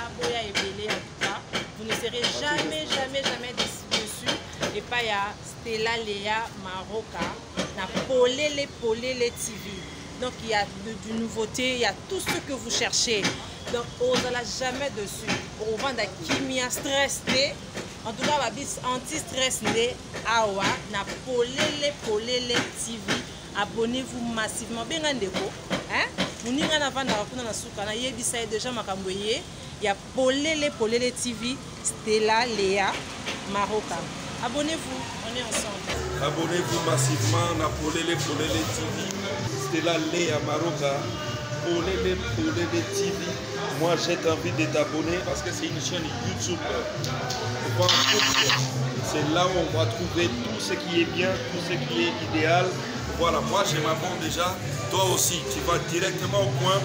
Vous ne serez jamais déçus. Et pas il y a Stella Léa Maroka, na Polele TV. Donc il y a de nouveautés, il y a tout ce que vous cherchez. Donc on n'allez jamais dessus. On vend des kimia stress né. En tout cas, anti-stress né. Awa na Polele TV. Abonnez-vous massivement. Bien ngandeko, hein? Nous n'y en avons pas na suka na yebisa déjà makamboye. Il y a Polele TV, Stella Léa Maroka. Abonnez-vous, on est ensemble. Abonnez-vous massivement à Polele TV, Stella Léa Maroka, Polele TV. Moi j'ai envie de t'abonner parce que c'est une chaîne YouTube. C'est là où on va trouver tout ce qui est bien, tout ce qui est idéal. Voilà, moi je m'abonne déjà. Toi aussi, tu vas directement au coin.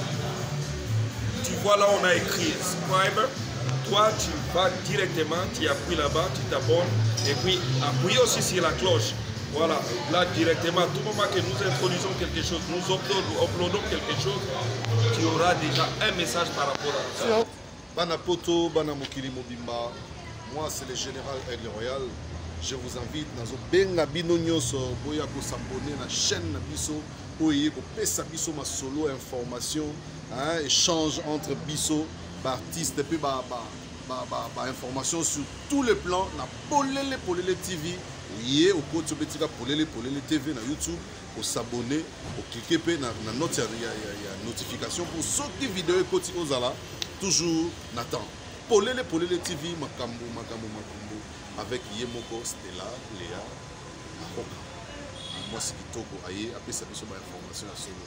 Tu vois là on a écrit subscribe. Toi tu vas directement, tu appuies là-bas, tu t'abonnes et puis appuie aussi sur la cloche. Voilà, là directement, tout moment que nous introduisons quelque chose, nous uploadons quelque chose, tu auras déjà un message par rapport à ça. Banapoto, Banamokili Mobimba, moi c'est le général Aigle Royal. Je vous invite dans Benga Bino Nyoso, Boya ko s'abonner à la chaîne Bisso, Boya ko pesa Bisso ma solo information, hein, échange entre Bisso, artistes et puis information sur tous les plans. Na Polele TV, lié au côté Betika Polele TV na YouTube, pour s'abonner, pour cliquer na notre notification pour sortir vidéo côté Ozala, toujours Nathan. Polele TV, Makambo. Avec Yemoko Stella Léa Maroka. Moi c'est Kitoko aye après ça biso ba information à solo.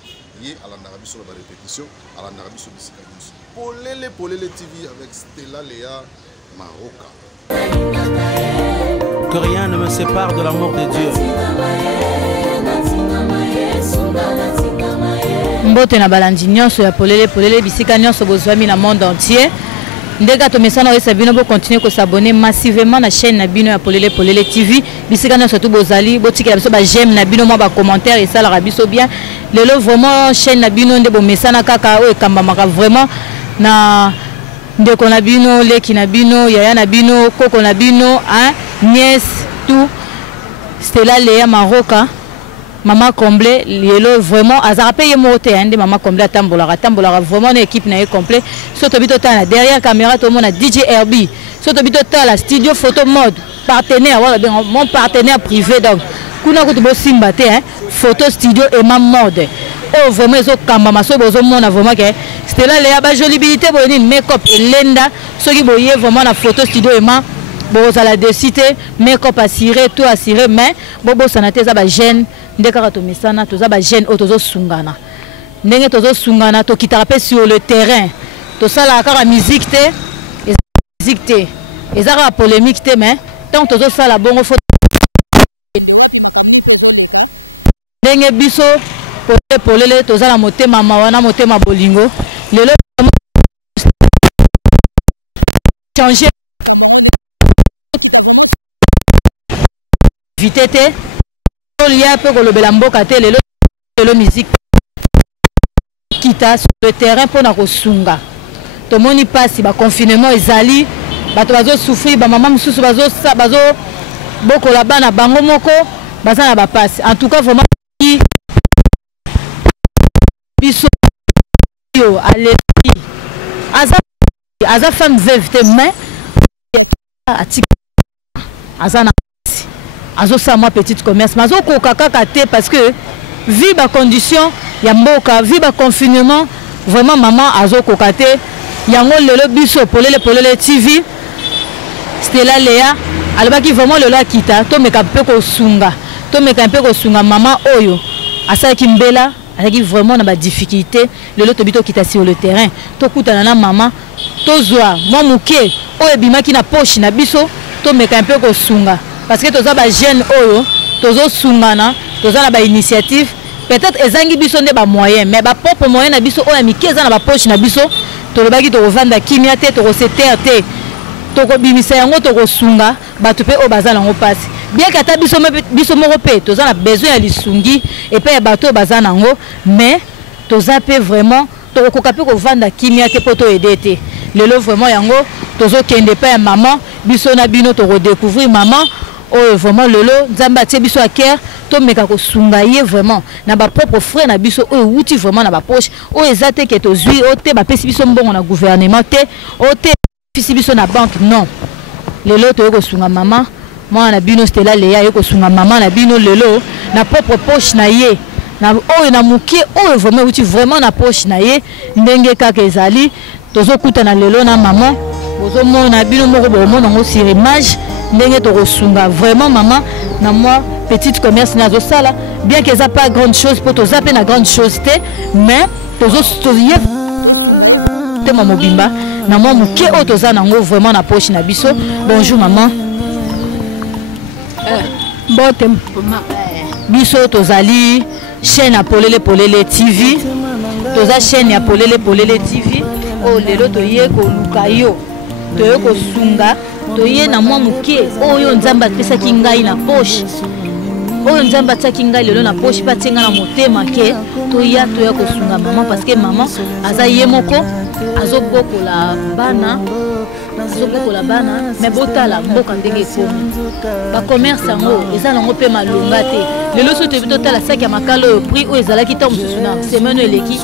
Yé à la Narabi sur la répétition, à la Narabi sur Bisikamus. Polele TV avec Stella Léa Maroka. Que rien ne me sépare de l'amour de Dieu. Mbote na balandi nyonso ya Polele bisika nyonso bozwami na monde entier. Ndeka to mesana wesa bino bo continuer ko s'abonner massivement na chaîne na bino ya Polele TV bisika na surtout bozali botikela biso ba j'aime na bino mo ba commentaire et ça la biso bien lelo vraiment chaîne na bino nde bo mesana kaka o ekamba maka vraiment na ndeko na bino leki na bino yaya na bino koko na bino hein nièce tout Stella Léa Maroka. Maman Comblé, vraiment, à payer monter, hein, maman Comblé, tambolara, vraiment, une équipe n'est complet. Surtout, derrière la caméra, tout le monde a DJ RB. Surtout, la studio photo mode, partenaire, voilà, mon partenaire privé, donc, kuna kutu bo simbate, hein, photo studio et ma mode. Oh, vraiment, ils ont kambama, so bozo mona vraiment que c'était là, les jolibilité, bonne make-up et lenda, ceux qui voyaient vraiment la photo studio et ma. Bon, ça la décidé, make-up assuré, tout assuré, mais bobo sanate ça ba jeune, ndeka to misana to ça ba jeune otozo sungana. Ndenge tozo sungana to kitarape sur le terrain. To ça la kara musique té, musique té. Et ça la polémique té mais tant tozo ça la bongo faut ndenge biso polele to ça la motema mawana motema bolingo. Lelo changer vitete lia pe ko lobela mboka te lelo musique kita sur le terrain pour na ko sunga to moni pasi ba confinement ezali bato bazo souffrir ba maman mususu bazo bokola bana bango moko baza na ba pasi en tout cas vraiment biso yo allez aza femme veuve te mais aza na azo sa moi petite commerce mazo ko kaka te parce que vu ba condition ya mboka vu ba confinement vraiment maman azo ko kate yango lelo biso Polele TV Stella Léa alobaki vraiment lelo akita to meka pe ko sunga maman oyo asaki mbela avec vraiment na ba difficulté lelo to bito kita sur le terrain to kutana na maman to zwa mo muke oyo bimaki na poche na biso to meka pe ko sunga. Parce que tous les jeunes oyo, tous sungana, tous na ba initiative, peut-être ezangi biso nde ba moyen, mais ba propre moyen na biso oya mikeza na ba poche na biso, to lobaki to vanda kimia te, to seter te, to ko bimisa yango to ko sunga, ba to pe o bazala ngo passe. Bien que ta biso moko pe, tous na besoin ya lisungi et puis ba to bazana ngo, mais tous pe vraiment to ko kape ko vanda kimia te poto aider te. lelo vraiment yango tozo kende pa ya maman biso na bino to redécouvrir maman oh vraiment lelo nzambe atie biso à cœur to meka ko sunga ye vraiment na ba propre frère na biso oh wuti vraiment na ba poche oh ezate ke to zui oh te ba pesi biso mbongo na gouvernement te oh te pesi biso na banque non lelo to ko sunga maman moi na bino Stella Leya ko sunga maman na bino lelo na propre poche na ye na oh na mukie oh vraiment wuti vraiment na poche na ye ndenge kaka ezali tozo kuta na lelo na maman ozo mona bino moko bo mona ngo sur image ndenge to kosunga vraiment maman na moi petite commerce na zo sala bien que ça pas grande chose pour to zapper na grande chose te mais tozo stoyer te maman bimba na moi mukie o to za nango vraiment na poche na biso bonjour maman bote biso tozali chaîne à Polele TV toza chaîne ya Polele TV oh lelo toye ko lukayo toye ko sunga toye na mwa mukie oyo nzamba pesaki ngai na poche oyo nzamba tsaki ngai lelo na poche pa tenga na motema ke toya ko sunga maman parce que maman aza ye moko azobokola bana mais botala mboka ndenge komi ba commerce yango eza nango pe malonga te lelo so tebito tala saki ya makalo oyo prix oyo ezalaki ta mosusu na semaine eleki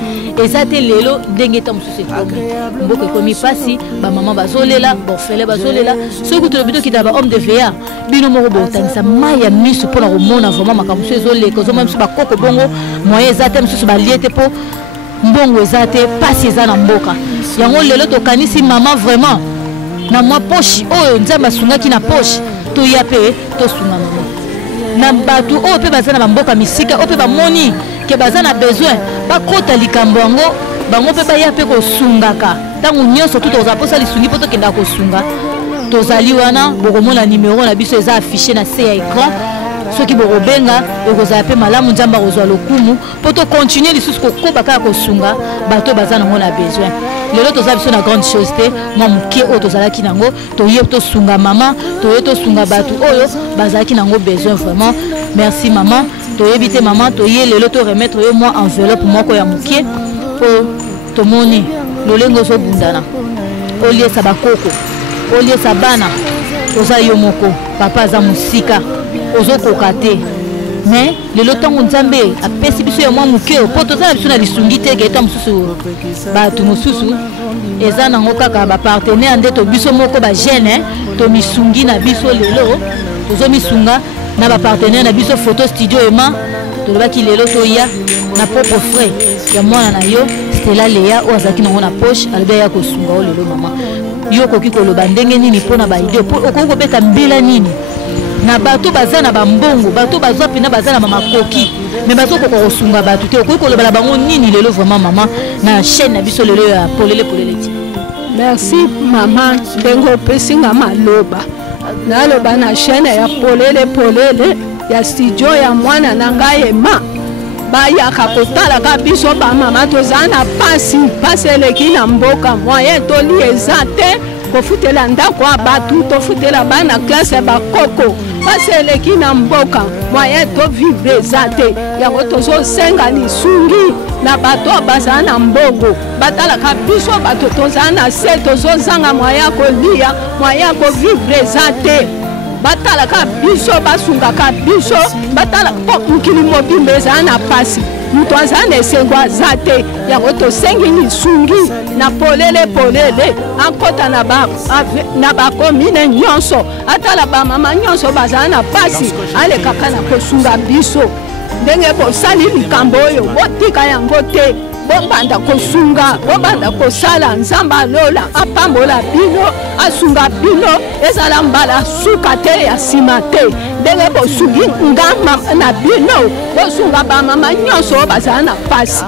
eza te lelo ndenge ta mosusu ekomi mboka ekomi pasi bamama bazolela bofele bazolela soki tolobito kita ba homme de veillard bino moko botanisa mai ya miso mpona komona vraiment makambo mosusu ezoleka ozomona mosusu bakoko bongo moyen eza te mosusu balie te mpo mbongo eza te pasi eza na mboka yango lelo tokanisi mama vraiment na mwa poche oyo nzambe asungaki na poche toya pe tosunga mama na bato oyo pe baza na bamboka misika oyo pe bamoni ke baza na besoin bakota likambo yango bango pe baya pe kosungaka ntango nyonso tu tozala mposa lisungi mpo tokenda kosunga tozali wana bokomona nimero na biso eza affiché na se ya écran soki bokobenga ekozala pe malamu nzambe akozwa lokumu mpo tokontinue lisusu kokoba kaka kosunga bato baza nango na besoin lelo toza biso na grande chose te mwa moke oyo tozalaki nango toye tosunga mama toye tosunga bato oyo bazalaki nango besoin vraiment merci mama toyebi te mama toye lelo to remettre yo mwa enveloppe moko ya moke mpo tomoni lolenge ozobundana oliesa bakoko oliesa bana toza yo moko papa aza mosika ozokoka te mais lelo ntango nzambe apesi biso ya mwa moke mpo tozala biso na lisungi te keta mosusu bato mosusu eza nango kaka bapartenaire nde to biso moko bagene tomisungi na biso lelo tozomisunga na bapartenaire na biso photo studio ema tolobaki lelo toya na propre frais ya mwana na yo Stella Leya oyo azalaki nango na poche alobi aya kosunga o lelo mama yo okoki koloba ndenge nini mpona baideo okoki kobeta mbela nini na bato baza na bambongo bato bazwa pena baza na makoki mais bazokoka kosunga bato te okoki kolobela bango nini lelo vraiment mama na chaîne na biso lelo ya Polele ti merci mama ndenge opesinga maloba naloba na chaîne ya Polele ya studio ya mwana na ngai ema bayaka kotalaka biso bamama toza na pasi eleki na mboka moyen toli eza te kofutela ndako ya bato tofutela bana klase bakoko pasi eleki na mboka moyen tovivre eza te yango tozosenga lisungi na bato bazala na mbongo batalaka biso bato toza na se tozozanga moyen ya kolia moyen ya kovivre eza te batalaka biso basungaka biso batala mokili mobimba ezala na pasi moto aza na esengo aza te yango tosengi lisungi na polele akota na bakomine nyonso atala bamama nyonso bazala na pasi alekaka na kosunga biso ndenge bosali likambo oyo botika yango te bobanda kosunga bobanda kosala nzambe alola apambola bino asunga bino ezala mbala suka te ya nsima te ndenge bosungi ngama na bino bosunga bamama nyonso bazala na pasi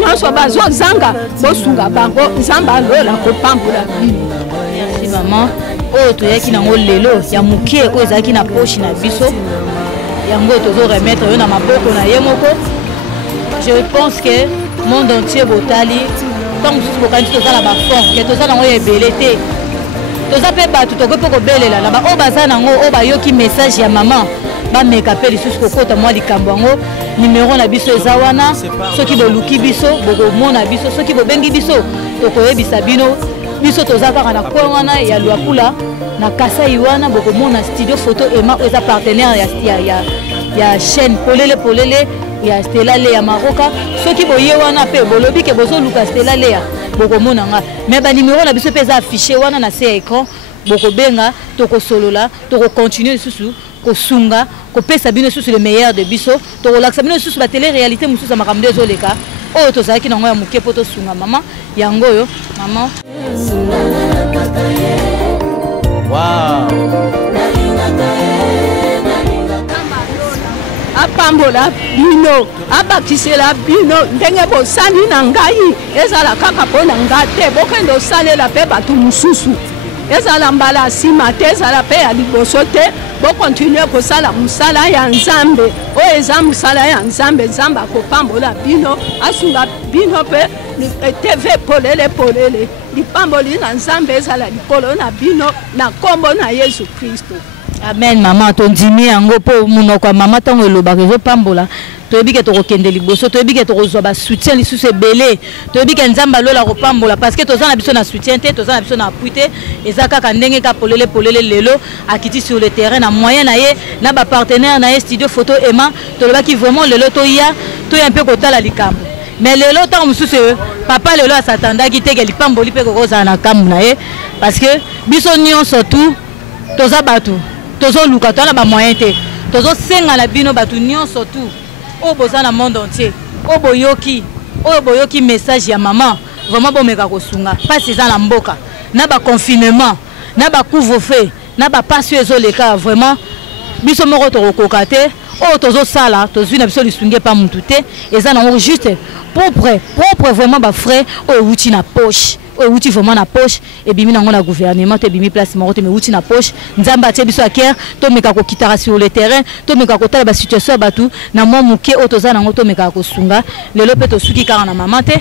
nyonso bazozanga bosunga bango nzambe alola kopambola bino. Merci maman oyo toyaki nango lelo ya moke oyo ezalaki na poche na biso yango tozo remettre yo na maboko na ye moko. Je pense que monde entier botali tant mosusu bokandi tozala bafond ke toza nango ebele te toza mpe bato tokoki mpe kobelela na baoyo baza nango oyo bayoki message ya mama bameka mpe lisusu kokota mwa likambo yango nimero na biso eza wana soki boluki biso bokomona biso soki bobengi biso tokoyebisa bino biso toza kaka na coin wana ya Luapula na Kasai wana bokomona studio photo Emma eza partenaire ya chaîne polele ya Stella Lea Maroka soki boye wana pe bolobi ke bozo luka Stella Lea bokomona nga mais ba numéro na biso pe za affiché wana na se écran bokobenga toko solola toko continuer susu ko sunga ko pesa bino susu le meilleur de biso toko laksa bino susu ba télé réalité mususu za makambo ezoleka oyo tozalaki nango ya moke po tosunga mama yango oyo mama wow. Apambola bino abakisela bino ndenge bosali na ngai ezala kaka mpo na ngai te bokende osalela mpe bato mosusu ezala mbala nsima te ezala mpe ya liboso te bokontinue kosala mosala ya nzambe oyo eza mosala ya nzambe nzambe akopambola bino asunga bino mpe tv polele lipamboli na nzambe ezala likolo na bino na nkombo na Yesu Kristo. Amen maman tondimi yango po munoko mama tango elobaka ezopambola toyebi ke tokokende liboso toyebi ke tokozwa ba soutien lisusu ebele toyebi ke nzamba lola kopambola parce que toza na biso na soutien te toza na biso na appui te eza kaka ndenge ka polele lelo akiti sur le terrain na moyen na ye na ba partenaire na ye studio photo Emma tolobaki vraiment lelo toya un peu kotala likambo mais lelo tango mususu papa lelo asatandaki te ke lipamboli pe kokozala na kambu na ye parce que biso nyonso tout toza batu tozo luka toza na ba moyen te tozo senga na bino batu nyonso tout o boza na monde entier o boyoki message ya maman vraiment bomeka kosunga pasi eza na mboka na ba confinement na ba couvre-feu na ba passion ezoleka vraiment biso moko tokokoka te o tozo sala tozwi na biso lisunge pa mutu te eza nango juste propre vraiment ba frais o wuti na poche o wuti vraiment na poche et bimi nango na gouvernement te bimi place moko te me wuti na poche nzamba tie biso aker to meka ko kitara sur le terrain to meka ko tala ba situation batu na mo muke o toza nango to meka ko sunga lelo pe to suki kara na maman te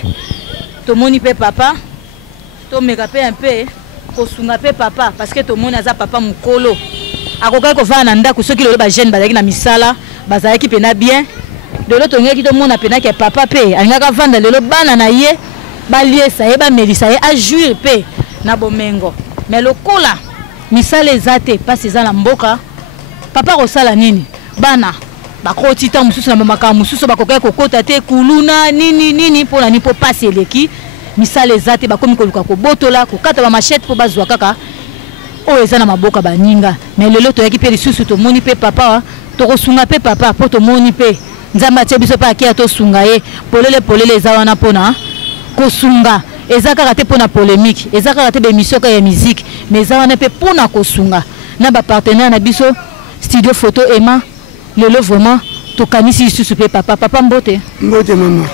to moni pe papa to meka pe un peu ko sunga pe papa parce que to moni aza papa mukolo akoka ko vana ndako soki lelo ba jeune bazaki na misala bazaki pe na bien lelo to ngeki to mona pe na ke papa pe angaka vanda lelo bana na ye baliesa ye ba melisa ye a juir pe na bomengo mais lokola misala ezate pasi za na mboka papa kosala nini bana bakoti ta mususu na mamaka mususu bakoka kokota te kuluna nini pona ni po pasi eleki misala ezate bakomi koluka kobotola kokata ba machette po bazwa kaka o eza na maboka baninga mais lelo toyaki pe lisusu tomoni pe papa tokosunga pe papa po tomoni pe nzamba atie biso pe akia tosunga ye polele eza wana pona kosunga eza kaka te pona polémique eza kaka te bémission ka ya musique mais eza wana pe pona kosunga na ba partenaire na biso studio photo Emma lelo vraiment tokanisi lisusu pe papa mbote mama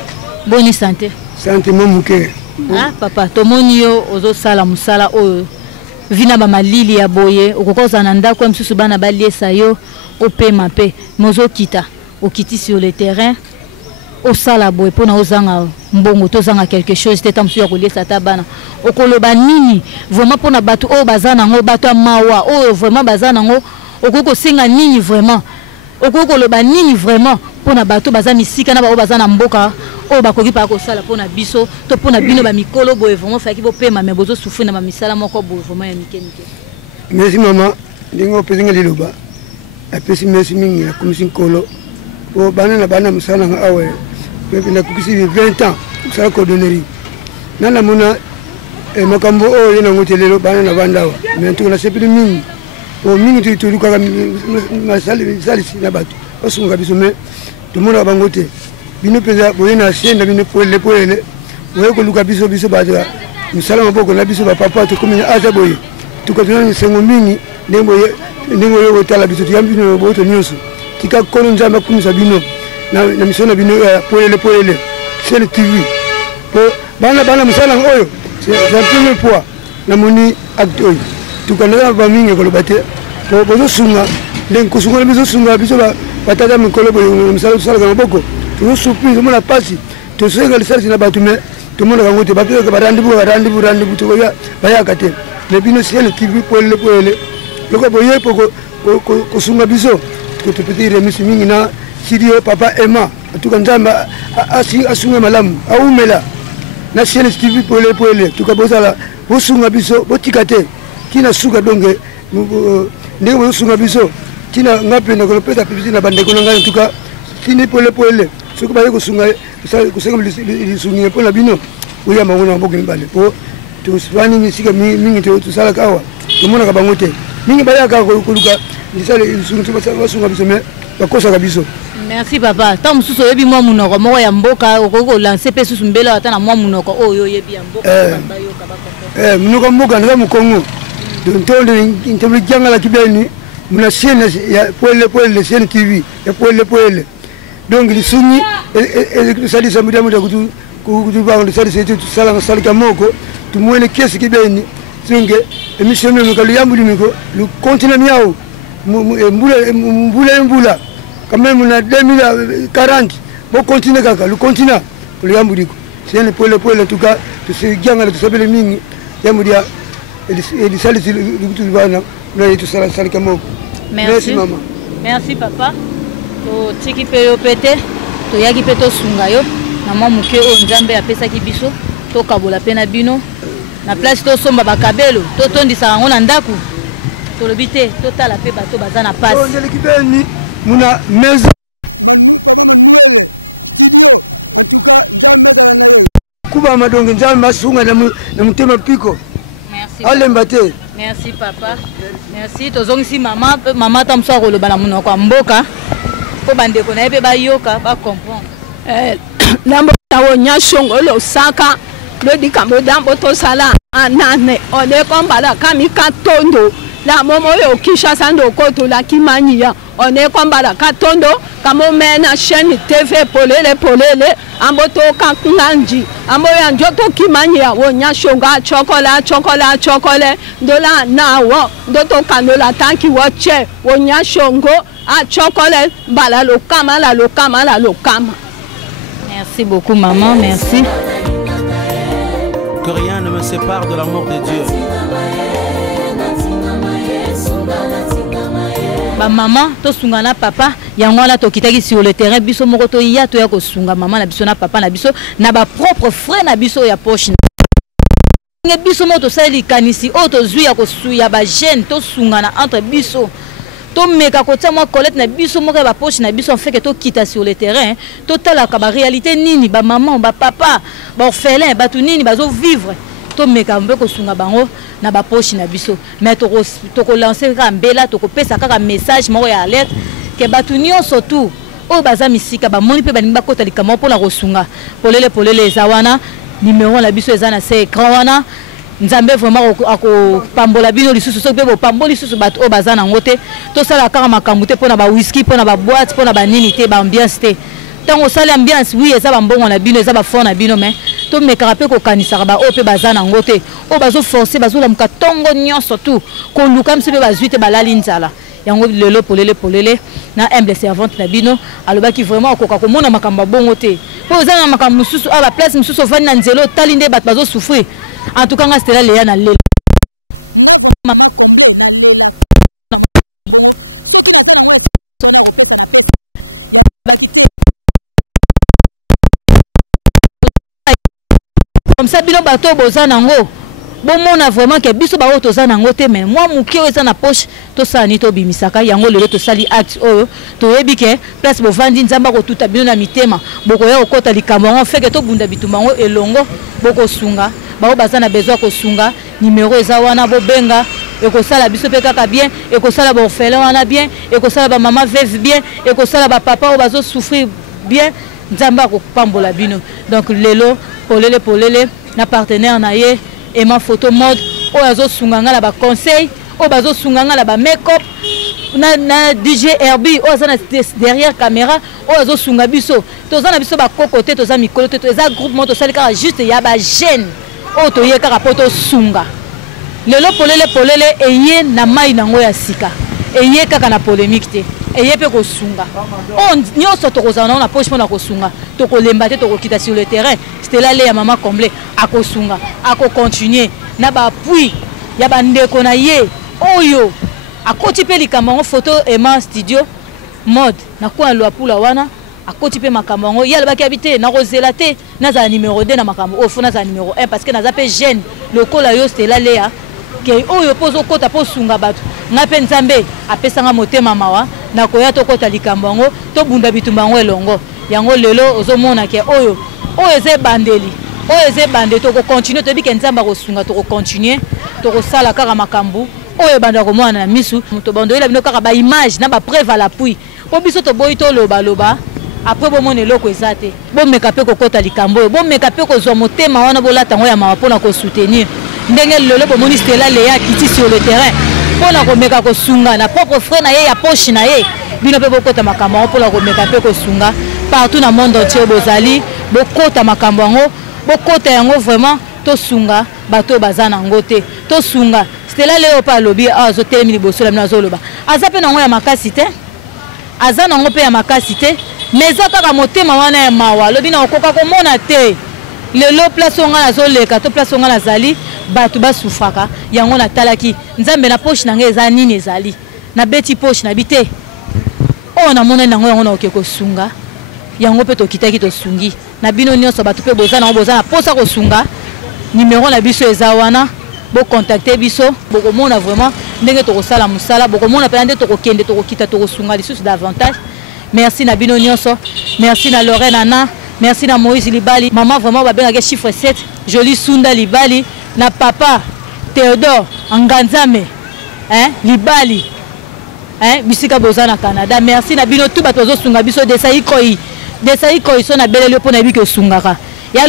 boni santé momuke papa tomoni yo ozosala musala oyo vina ba malili ya boye okokoza na ndako msusu bana baliesa yo opema pe mozokita okiti sur le terrain osala boye pona ozanga mbongo tozanga quelque chose te tamsu ya koliesa ta bana okoloba nini vraiment pona bato o bazana ngo bato mawa o vraiment bazana ngo okoko singa nini vraiment okokoloba nini vraiment pona bato baza misika na ba o bazana mboka o bakoki pa ko sala pona biso to pona bino ba mikolo boye vraiment faki bo pema me bozo souffrir na ba misala moko boye vraiment ya mike. Merci maman ndingo pezinga liloba apesi merci mingi na komisi nkolo o bana musala nga awe pepe na kukisi 20 ans kusala coordonnerie nana mona makambo o yena ngotelelo bana na bandawa mais tu na sepili mingi o mingi tu kwa masali na bato osunga biso me tumona bangote bino peza boyena shenda bino polele boye ko luka biso bato musala maboko na biso ba papa to komina aza boye tukatuna ni sengo mingi ndembo yo tala biso tuyambi no boto nyonso tika kono nzamba kumisa bino na misona bino polele c'est le TV po bana musala oyo c'est la première fois na moni acteur tukana ba mingi ko lobate po bozo sunga den ko sunga biso sunga biso batata mikolo boye musala sala ga maboko to surprise mo na pasi to senga lisali na batu me to mona ga ngote bapeka ba rendez-vous to ya kate le bino c'est le TV polele loko boye poko ko sunga biso to petit remise mingi na sidio papa Emma tukanzamba asunga malamu aumela na shele TV polele tukabozala bosunga biso botika te tina suka donge ndenge bosunga biso tina ngape na kolopeta publicité na bandeko na ngai en tout cas tini pole soki baye kosunga kosenga lisungi mpo na bino oya bango na mboka mibale po tosani misika mingi tosalaka awa tomonaka bango te mingi bayaka koluka lisala lisungi basunga biso me bakosaka biso. Merci papa. Tant mosusu oyebi mwa munoko moko ya mboka okoki kolanse mpe susu mbela ata na mwa munoko oyo oyebi ya mboka bayoka bakoko. Munoko mboka naza mokongo ntonde ntembe jangala kibeni muna sienne ya poele sienne TV ya poele donc lisungi sali samudi muda kutu ba on sali setu sala salika moko tumwene kesi kibeni singe emission mimi kalu yambuli miko lu continue miao mbula quand même on a 2040 bon continue kaka le continent le yambudiko c'est le poele en tout cas to se jangala to sabele mingi yamudia et sali lu bana na to sala salika moko. Merci maman. Merci papa. To tiki pe yo pete to yaki pe to sunga yo na mwa muke o nzambe apesaki biso to kabola pe na bino na place to somba bakabelo to tondisa yango na ndaku to lobi te to tala pe bato baza na passe to ndeleki beni muna meza kuba madonge nzambe masunga na mutema piko. Merci. Alemba te. Merci papa. Merci tozongisi mama tamso akoloba na munoko ya mboka po bandeko na ye mpe bayoka bacomprendre. Lambo tawo nyashongo lo saka lo dikambo dambo tosala anane one kombala kami katondo la momo yo kisha sando koto la kimania one kombala katondo kamo mena chaîne TV polele amboto kankanji ambo ya njoto kimania wo nyashonga chokola dola nawo ndoto kanola tanki woche wo nyashongo a chocolat bala lo kama. Merci beaucoup maman, merci. Que rien ne me sépare de l'amour de Dieu. Ba maman to sunga na papa yango la to kitaki sur le terrain biso moko to ya to ya ko sunga maman na biso na papa na biso na ba propre frère na biso ya poche. Nge biso mo to sali kanisi o to zui ya ko suya ba jeune to sunga na entre biso. To meka kotia moi Colette na biso moko ba poche na biso on fait que to quitter sur le terrain total ka ba réalité nini ba maman ba papa ba orphelin ba tout nini bazo vivre to meka mbe ko sunga bango na ba poche na biso mais to ko lancer ka mbela to ko pesa ka message moko ya alerte que ba tout nyonso tout o baza misika ba moni pe ba ninga kota likamo pour la rosunga polele zawana numéro la biso ezana c'est écran wana nzambe vraiment ako pambola bino lisusu so pe bo pamboli lisusu bato o bazana ngote to sala kaka makambu te pona ba whisky pona ba boîte pona ba nini te ba ambiance te tango sala ambiance oui eza ba mbongo na bino eza ba fond na bino mais to mekara pe ko kanisa ba o pe bazana ngote o bazo forcer bazo la muka tongo nyonso tout ko luka mse pe bazuite balali nzala yango lelo polele na humble servante na bino alobaki vraiment okoka komona makamba bongo te po ozana makambu mususu a ba place mususu vani na nzelo tali nde bato bazo souffrir. En tout cas, on a Stella Léa na lelo. Comme ça, bilo bateau boza nango. Bon, on a vraiment que biso ba auto za nango te mais moi muki oza na poche to sa ni to bimisaka yango lelo to sali act oyo to yebi ke place bo vandi nzamba ko tuta bino na mitema boko ya okota likambo on fait que to bunda bitumango elongo boko sunga ba bazana besoin ko sunga numéro eza wana bo benga e ko sala biso pe kaka bien e ko sala ba orphelin wana bien e ko sala ba maman veuve bien e ko sala ba papa o bazo souffrir bien nzamba ko pambola bino donc lelo polele na partenaire na ye et ma photo mode o azo sunganga la ba conseil o bazo sunganga la ba make-up na DJ Herbie o azana derrière caméra o azo sunga biso tozana biso ba kokote toza mikolo to eza groupement to sali kaka juste ya ba jeune o to ye kaka poto sunga lelo polele eye na mai nango ya sika eye kaka na polémique te eye pe ko sunga on nyonso to kozana na poche pona ko sunga to ko lemba te to ko kita sur le terrain c'était là les maman comblé ako sunga ako continuer na ba appui ya ba ndeko na ye oyo akoti pe likambo photo ema studio mode na kwa lo apula wana akoti pe makambo yango ya lobaki habité na kozela te naza numéro 2 na makambo o fona za numéro 1 parce que naza pe jeune lokola yo Stella Lea ke oyo pozo kota po sunga bato nga pe nzambe apesanga motema mawa na koya to kota likambo yango to bunda bitumba yango elongo yango lelo ozomona ke oyo eze bandeli oyo eze bande to ko continuer to bike nzamba ko sunga to ko continuer to ko sala kaka makambu oyo banda ko mwana na misu to bando ila bino kaka ba image na ba preuve à l'appui po biso to boyi to loba loba après bo mona eloko ezate bo meka pe ko kota likambo bo meka pe ko zwa motema wana bolata ngo ya mawa pona ko soutenir ndenge lelo bo moni Stella Lea kiti sur le terrain pona ko meka ko sunga na propre frère na ye ya poche na ye bino pe bokota makambo pona ko meka pe ko sunga partout na monde entier bozali bokota makambo ngo bokota yango vraiment to sunga bato bazana ngo te to sunga Stella Lea pa lobi azo telemi liboso la mnazo loba aza pe nango ya makasi te aza nango pe ya makasi te mais za kaka motema wana ya mawa lobi na okoka komona te lelo place onga nazoleka to place onga nazali bato basufaka yango natalaki nzambe na poche nange eza nini ezali na beti poche na bite o na mona nango yango na okeko sunga yango pe tokitaki tosungi na bino nyonso bato pe bozana posa ko sunga numéro na biso eza wana bo contacter biso bokomona vraiment ndenge tokosala musala bokomona pe ndenge tokokende tokokita tokosunga lisusu davantage. Merci na bino nyonso, merci na Lorraine Anna, merci na Moïse Libali, maman vraiment ba benga chiffre 7, joli Sunda Libali, na papa Théodore Nganzame, Libali, bisika bozana Canada. Merci na bino tout bato zo sunga biso desai koi so na belele po na biko sungaka. Ya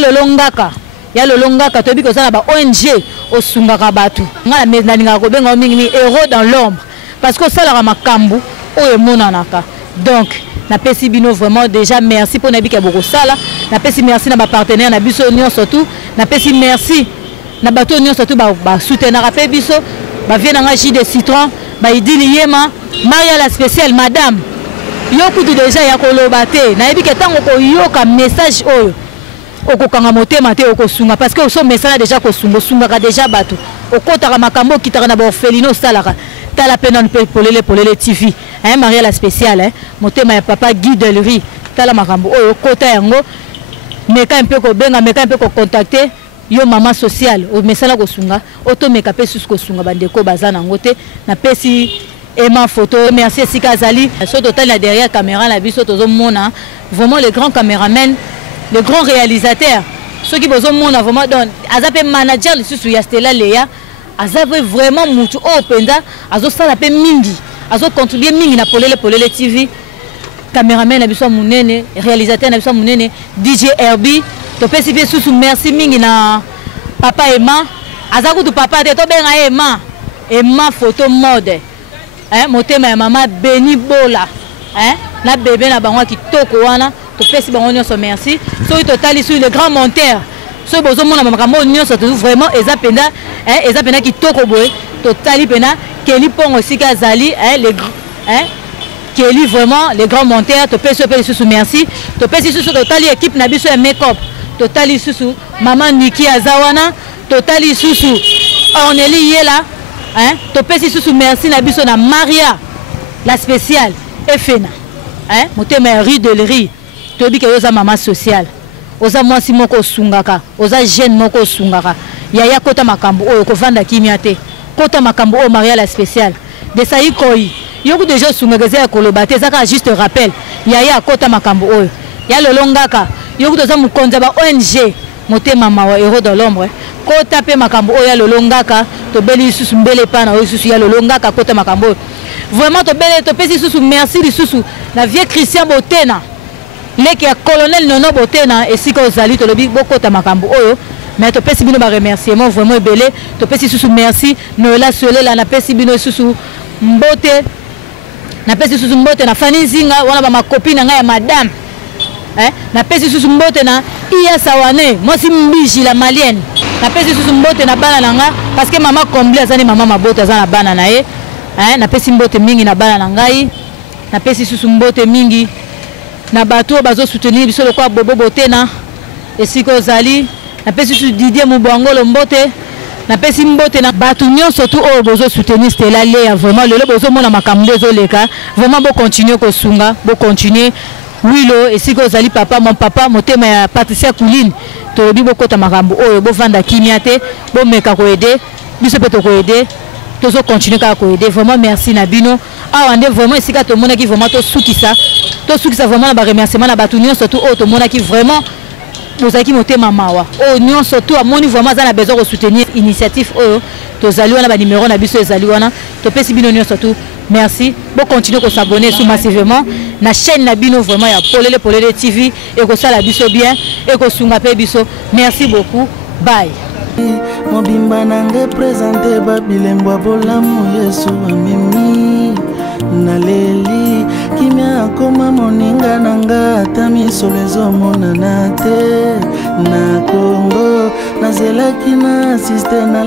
lolongaka to biko sana ba ONG o sungaka batu. Ngala mezaninga ko benga mingi héros dans l'ombre parce que ça la makambu o emonanaka. Donc na pesi bino vraiment déjà merci pour nabika boko sala na pesi merci na ba partenaire na biso union surtout na pesi merci na bato union surtout ba soutenir pe biso ba vient na jus de citron ba idili yema Maria la spéciale madame yokutu déjà ya koloba te na yebike tango ko yoka message oyo okokanga motema te okosunga parce que so message déjà ko sunga déjà bato okotaka makambo kitaka na ba orphelino salaka tala pena polele TV Maria la spéciale motema ya papa Guy Delry tala makambo oyo kota yango meka un peu ko benga meka un peu ko contacter yo mama social o mesala ko sunga auto meka pe sus ko sunga bandeko bazana ngote na pesi Emma photo merci Sika Zali so total la derrière caméra la biso tozo mona vraiment les grands caméramens les grands réalisateurs ceux qui bozo mona vraiment donc azape manager le susu ya Stella Lea azape vraiment mutu o penda azo sala pe mingi azo contribuer mingi na polele TV caméraman na biso munene réalisateur na biso munene DJ RB to pesi pe susu merci mingi na papa Emma azaku tu papa te to benga Emma photo mode motema ya mama Beni Bola na bébé na bango kitoko wana to pesi bango nyonso merci so totali sur le grand monteur so bozo mona makambo nyonso to vraiment eza penda kitoko boye totali pena Kelly Pongo Sika Zali les Kelly vraiment les grands monteurs to pesi sous merci to pesi sous totali équipe na biso ya make-up totali sous maman Niki Azawana totali sous Orneli Yela to pesi sous merci na biso na Maria la spéciale Efena motema rue de Lery to bika yoza maman sociale oza mwasi moko sungaka oza jeune moko sungaka yaya kota makambo oyo ko vanda kimia te kota makambo o Maria la spéciale de sayi koi yoku déjà sungaka za koloba te zaka juste rappel yaya kota makambo oyo ya lolongaka yoku toza mukonza ba ONG motema mawa héros dans l'ombre kota pe makambo oyo ya lolongaka to beli susu mbele pana oyo susu ya lolongaka kota makambo vraiment to beli to pesi susu merci li susu na vieux Christian Botena leki ya colonel Nono Botena esika ozali to lobi bokota makambo oyo mais to pesi bino ba remerciement vraiment ebele to pesi susu merci Noela Solela na pesi bino susu mbote na pesi susu mbote na Fanny Zinga wana ba makopi na ngai ya madame na pesi susu mbote na Iya Sawane mosi mbiji la malienne na pesi susu mbote na bana nanga parce que maman comble azani maman mabota azana bana na ye na pesi mbote mingi na bana na ngai na pesi susu mbote mingi na bato bazo soutenir biso lokwa Bobo Botena esiko zali na pesi susu Didier Mubangolo mbote na pesi mbote na bato nyonso tout oyo bozo soutenir Stella Lea vraiment lelo bozo mona makambo ezo leka vraiment bo continuer ko sunga bo continuer Wilo esika ozali papa mon papa motema ya Patricia Kouline to bi bokota makambo oyo bo vanda kimia te bo meka ko aider biso pe to ko aider to zo continuer ka ko aider vraiment merci na bino awa nde vraiment esika to mona ki vraiment to sukisa vraiment na ba remerciement na batunyo surtout o to mona ki vraiment bozaki motema mawa o nyon surtout amoni vraiment za na besoin de soutenir initiative oyo to zali wana ba numéro na biso ezali wana to pesi bino nyon surtout merci bon continuer ko s'abonner sous massivement na chaîne na bino vraiment ya Polele TV et ko sala biso bien et ko sunga pe biso merci beaucoup bye mobimba nange présenter babilembo bolamu Yesu amemi naleli kimia koma moninga nanga tamiso lezomona na te na Congo nazelaki na assiste na